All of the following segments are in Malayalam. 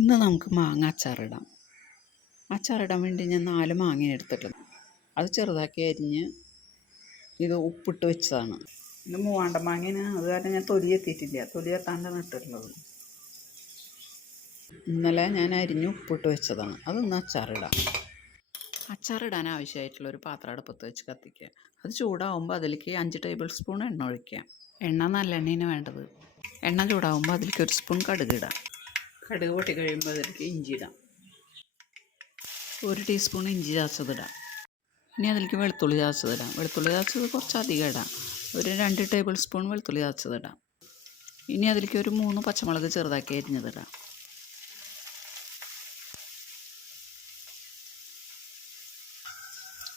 ഇന്ന് നമുക്ക് മാങ്ങ അച്ചാറിടാം. അച്ചാറിടാൻ വേണ്ടി ഞാൻ 4 മാങ്ങ എടുത്തിട്ടുണ്ട്. അത് ചെറുതാക്കി അരിഞ്ഞ് ഇത് ഉപ്പിട്ട് വെച്ചതാണ്. ഇത് മൂവാണ്ട മാങ്ങയാണ്, അത് കാരണം ഞാൻ തൊലി എത്തിയിട്ടില്ല, തൊലി എത്താണ്ടാണ് ഇട്ടിട്ടുള്ളത്. ഇന്നലെ ഞാൻ അരിഞ്ഞ് ഉപ്പിട്ട് വെച്ചതാണ്. അതൊന്ന് അച്ചാറിടാം. അച്ചാറിടാൻ ആവശ്യമായിട്ടുള്ളൊരു പാത്രം അടുപ്പത്ത് വെച്ച് കത്തിക്കുക. അത് ചൂടാവുമ്പോൾ അതിലേക്ക് 5 ടേബിൾ സ്പൂൺ എണ്ണ ഒഴിക്കുക. എണ്ണ നല്ലെണ്ണയാണ് വേണ്ടത്. എണ്ണ ചൂടാവുമ്പോൾ അതിലേക്ക് 1 സ്പൂൺ കടുക് ഇടാം. കടുക് പൊട്ടി കഴിയുമ്പോൾ അതിലേക്ക് ഇഞ്ചി ഇടാം. 1 ടീസ്പൂൺ ഇഞ്ചി ചതച്ചതിടാം. ഇനി അതിലേക്ക് വെളുത്തുള്ളി ചതച്ചതിടാം. വെളുത്തുള്ളി ചതച്ചത് കുറച്ചധികം ഇടാം. ഒരു 2 ടേബിൾ സ്പൂൺ വെളുത്തുള്ളി ചതച്ചതിടാം. ഇനി അതിലേക്ക് ഒരു 3 പച്ചമുളക് ചെറുതാക്കി അരിഞ്ഞതിടാം.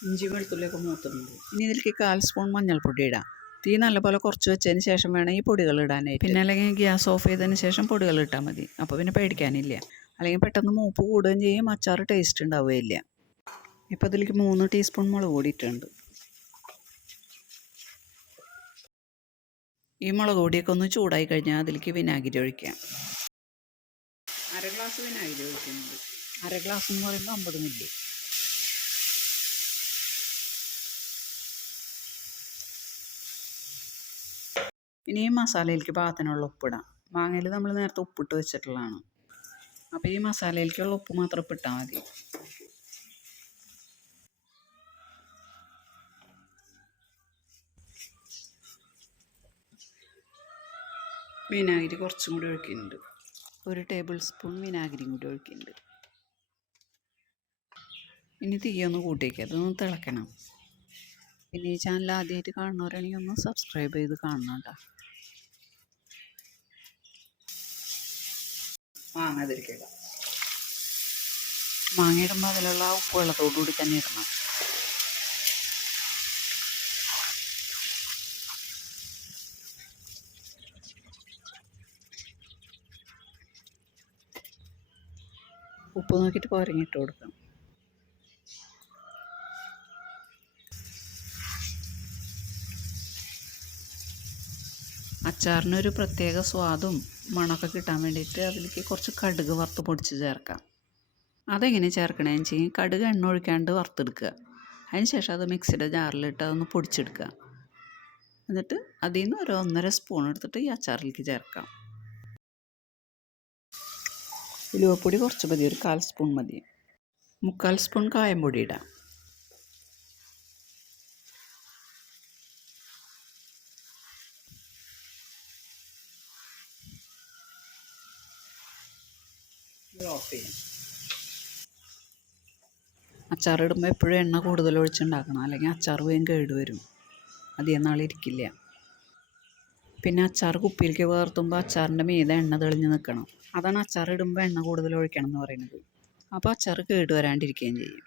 ഇഞ്ചി വെളുത്തുള്ളിയൊക്കെ മൂത്തുണ്ട്. ഇനി ഇതിലേക്ക് 1/4 സ്പൂൺ മഞ്ഞൾപ്പൊടി ഇടാം. തീ നല്ലപോലെ കുറച്ച് വെച്ചതിന് ശേഷം വേണം ഈ പൊടികൾ ഇടാനായിട്ട്. പിന്നെ അല്ലെങ്കിൽ ഗ്യാസ് ഓഫ് ചെയ്തതിന് ശേഷം പൊടികൾ ഇട്ടാൽ മതി. അപ്പോൾ പിന്നെ പേടിക്കാനില്ല. അല്ലെങ്കിൽ പെട്ടെന്ന് മൂപ്പ് കൂടുകയും ചെയ്യും, അച്ചാർ ടേസ്റ്റ് ഉണ്ടാവുകയില്ല. ഇപ്പോൾ അതിലേക്ക് 3 ടീസ്പൂൺ മുളക് പൊടി ഇട്ടിട്ടുണ്ട്. ഈ മുളക് പൊടിയൊക്കെ ഒന്ന് ചൂടായി കഴിഞ്ഞാൽ അതിലേക്ക് വിനാഗിരി ഒഴിക്കാം. 1/2 ഗ്ലാസ് വിനാഗിരി ഒഴിക്കുന്നുണ്ട്. 1/2 ഗ്ലാസ് എന്ന് പറയുമ്പോൾ 50 മില്ലി. ഇനി ഈ മസാലയിലേക്ക് പാകത്തിനുള്ള ഉപ്പിടാം. മാങ്ങയിൽ നമ്മൾ നേരത്തെ ഉപ്പിട്ട് വെച്ചിട്ടുള്ളതാണ്. അപ്പോൾ ഈ മസാലയിലേക്കുള്ള ഉപ്പ് മാത്രം ഇട്ടാൽ മതി. വിനാഗിരി കുറച്ചും കൂടി ഒഴിക്കുന്നുണ്ട്. 1 ടേബിൾ സ്പൂൺ വിനാഗിരിയും കൂടി ഒഴിക്കുന്നുണ്ട്. ഇനി തീയൊന്ന് കൂട്ടിയേക്കുക, അതൊന്ന് തിളക്കണം. പിന്നെ ഈ ചാനൽ ആദ്യമായിട്ട് കാണുന്നവരാണെങ്കിൽ ഒന്ന് സബ്സ്ക്രൈബ് ചെയ്ത് കാണണം കേട്ടോ. മാങ്ങ അതിരിക്കുക. മാങ്ങ ഇടുമ്പോൾ അതിലുള്ള ഉപ്പ് വെള്ളത്തോടുകൂടി തന്നെ ഇടണം. ഉപ്പ് നോക്കിയിട്ട് പോരങ്ങിട്ട് കൊടുക്കണം. അച്ചാറിനൊരു പ്രത്യേക സ്വാദും മണമൊക്കെ കിട്ടാൻ വേണ്ടിയിട്ട് അതിലേക്ക് കുറച്ച് കടുക് വറുത്ത് പൊടിച്ച് ചേർക്കാം. അതെങ്ങനെ ചേർക്കണമെന്ന് വെച്ച് കഴിഞ്ഞാൽ കടുക് എണ്ണ ഒഴിക്കാണ്ട് വറുത്തെടുക്കുക. അതിന് ശേഷം അത് മിക്സിയുടെ ജാറിലിട്ട് അതൊന്ന് പൊടിച്ചെടുക്കുക. എന്നിട്ട് അതിൽ നിന്ന് ഒരു 1.5 സ്പൂൺ എടുത്തിട്ട് ഈ അച്ചാറിലേക്ക് ചേർക്കാം. ഉലുവപ്പൊടി കുറച്ച് മതി, ഒരു 1/4 സ്പൂൺ മതി. 3/4 സ്പൂൺ കായം പൊടി ഇടാം. ഓഫ് ചെയ്യാം. അച്ചാറിടുമ്പോൾ എപ്പോഴും എണ്ണ കൂടുതൽ ഒഴിച്ചുണ്ടാക്കണം, അല്ലെങ്കിൽ അച്ചാർ വേഗം കേടുവരും, അധികം നാളിരിക്കില്ല. പിന്നെ അച്ചാർ കുപ്പിയിലേക്ക് വേർത്തുമ്പോൾ അച്ചാറിൻ്റെ മീതെ എണ്ണ തെളിഞ്ഞ് നിൽക്കണം. അതാണ് അച്ചാറിടുമ്പോൾ എണ്ണ കൂടുതൽ ഒഴിക്കണം എന്ന് പറയുന്നത്. അപ്പോൾ അച്ചാർ കേടുവരാണ്ടിരിക്കുകയും ചെയ്യും.